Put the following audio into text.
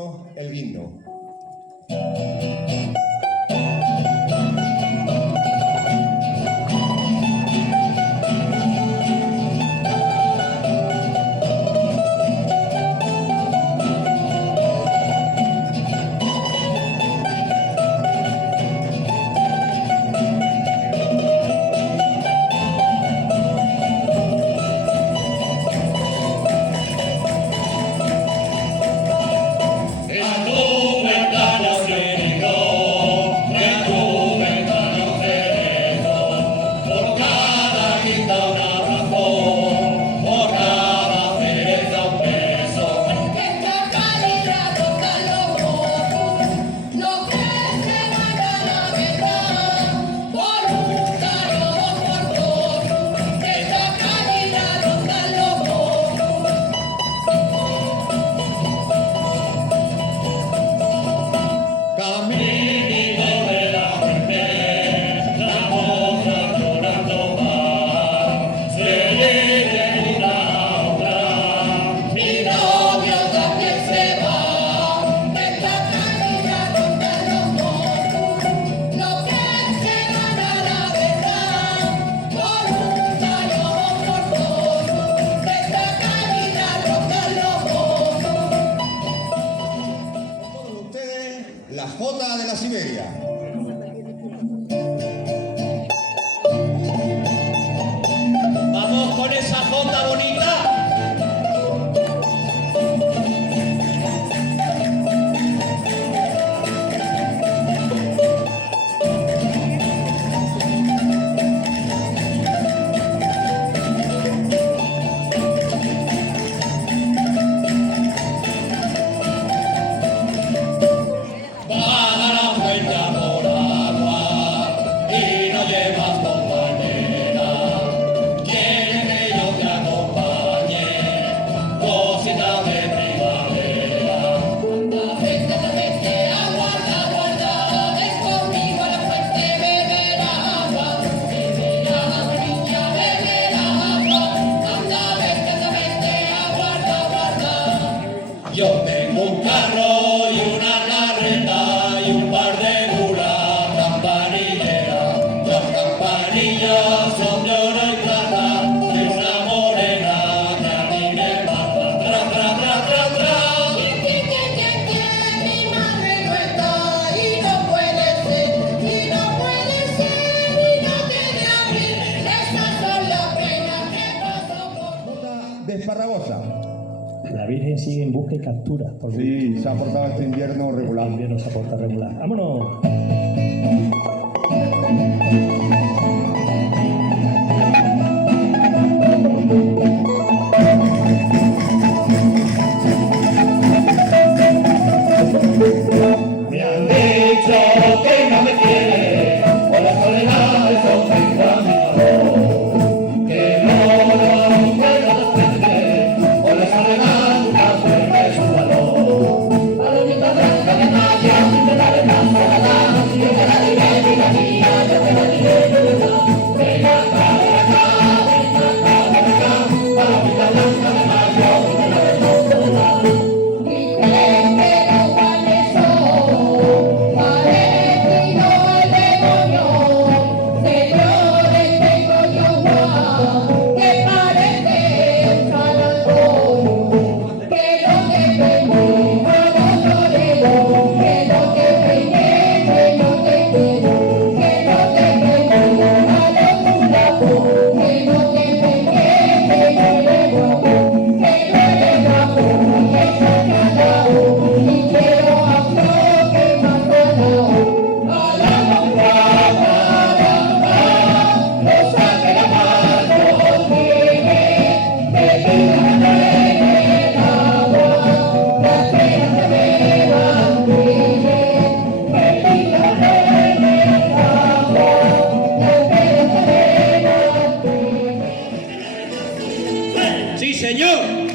Antonio el Guindo. La Jota de la Siberia. Vamos con esa jota bonita. Yo tengo un carro y una carreta y un par de mulas campanilleras. Las campanillas son de oro y plata y una morena que a mí me mata. Tra, tra, tra, tra, tra. Mi madre no está y no puede ser, y no puede ser, y no tiene abril. Esas son las penas que pasan por... Jota de Esparragosa. La Virgen sigue en busca y captura. Sí, se ha portado este invierno regular. El invierno se aporta regular. ¡Vámonos! Me han dicho que no me quiere, por la soledad eso tengo a mi favor. Que no defiende, por la soledad nunca pierde su valor. Palomita blanca de mayo, de la venganza de la yo te la diré, mi mía, yo te la diré, de verdad. Ven acá, palomita blanca de mayo, de la venganza de la ¡Sí, señor!